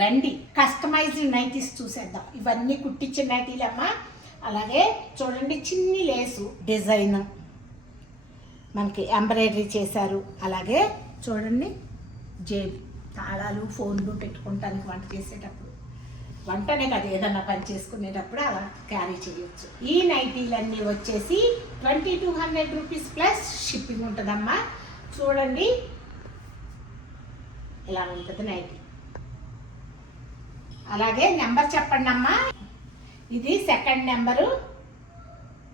రండి customized nighties చూసేద్దాం. ఇవన్నీ కుట్టించిన నైటీలమ్మా. అలాగే చూడండి చిన్ని లేసు డిజైన్ మనకి ఎంబ్రాయిడరీ చేశారు. అలాగే చూడండి జేబు తాళాలు ఫోన్లు పెట్టుకోవటానికి వంట చేసేటప్పుడు, వంటనే కాదు ఏదన్నా పని చేసుకునేటప్పుడు అలా క్యారీ చేయొచ్చు. ఈ నైటీలన్నీ వచ్చేసి 2200 రూపీస్ ప్లస్ షిప్పింగ్ ఉంటుందమ్మా. చూడండి ఇలా ఉంటుంది నైటీ. అలాగే నెంబర్ చెప్పండి అమ్మా. ఇది సెకండ్ నెంబరు.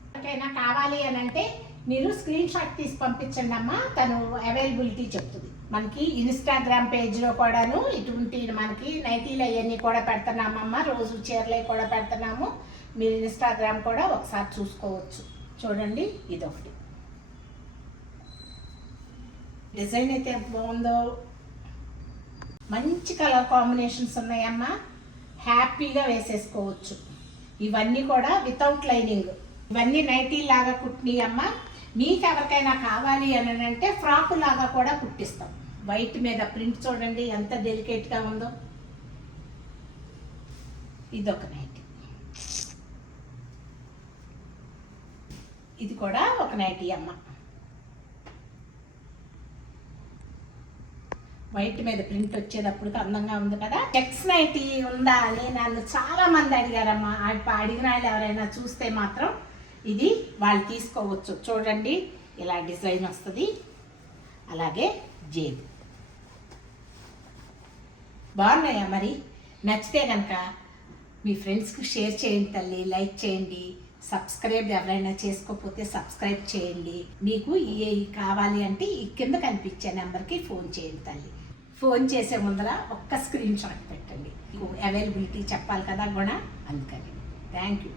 ఎవరికైనా కావాలి అని అంటే మీరు స్క్రీన్ షాట్ తీసి పంపించండి అమ్మా. తను అవైలబిలిటీ చెప్తుంది. మనకి ఇన్స్టాగ్రామ్ పేజ్లో కూడాను ఇటువంటి మనకి నైటీలు అవన్నీ కూడా పెడుతున్నామమ్మా. రోజు చీరలే కూడా పెడుతున్నాము. మీరు ఇన్స్టాగ్రామ్ కూడా ఒకసారి చూసుకోవచ్చు. చూడండి ఇదొకటి డిజైన్ అయితే ఎంత బాగుందో. మంచి కలర్ కాంబినేషన్స్ ఉన్నాయమ్మా. హ్యాపీగా వేసేసుకోవచ్చు. ఇవన్నీ కూడా వితౌట్ లైనింగ్. ఇవన్నీ నైటీ లాగా కుట్టినాయి అమ్మ. మీకు ఎవరికైనా కావాలి అని అంటే ఫ్రాక్ లాగా కూడా కుట్టిస్తాం. వైట్ మీద ప్రింట్ చూడండి ఎంత డెలికేట్గా ఉందో. ఇదొక నైటీ. ఇది కూడా ఒక నైటీ అమ్మ. వైట్ మీద ప్రింట్ వచ్చేటప్పుడు అందంగా ఉంది కదా. చెక్స్ నైటీ ఉందా అని నన్ను చాలా మంది అడిగారమ్మా. అడిగిన వాళ్ళు ఎవరైనా చూస్తే మాత్రం ఇది వాళ్ళు తీసుకోవచ్చు. చూడండి ఇలా డిజైన్ వస్తుంది. అలాగే జేబు బాగున్నాయా? మరి నచ్చితే కనుక మీ ఫ్రెండ్స్కి షేర్ చేయండి తల్లి, లైక్ చేయండి. సబ్స్క్రైబ్ ఎవరైనా చేసుకోకపోతే సబ్స్క్రైబ్ చేయండి. మీకు ఏ కావాలి అంటే ఈ కింద కనిపించే నెంబర్కి ఫోన్ చేయండి తల్లి. ఫోన్ చేసే ముందర ఒక్క స్క్రీన్ షాట్ పెట్టండి. మీకు అవైలబిలిటీ చెప్పాలి కదా గుణ, అందుకని. Thank you.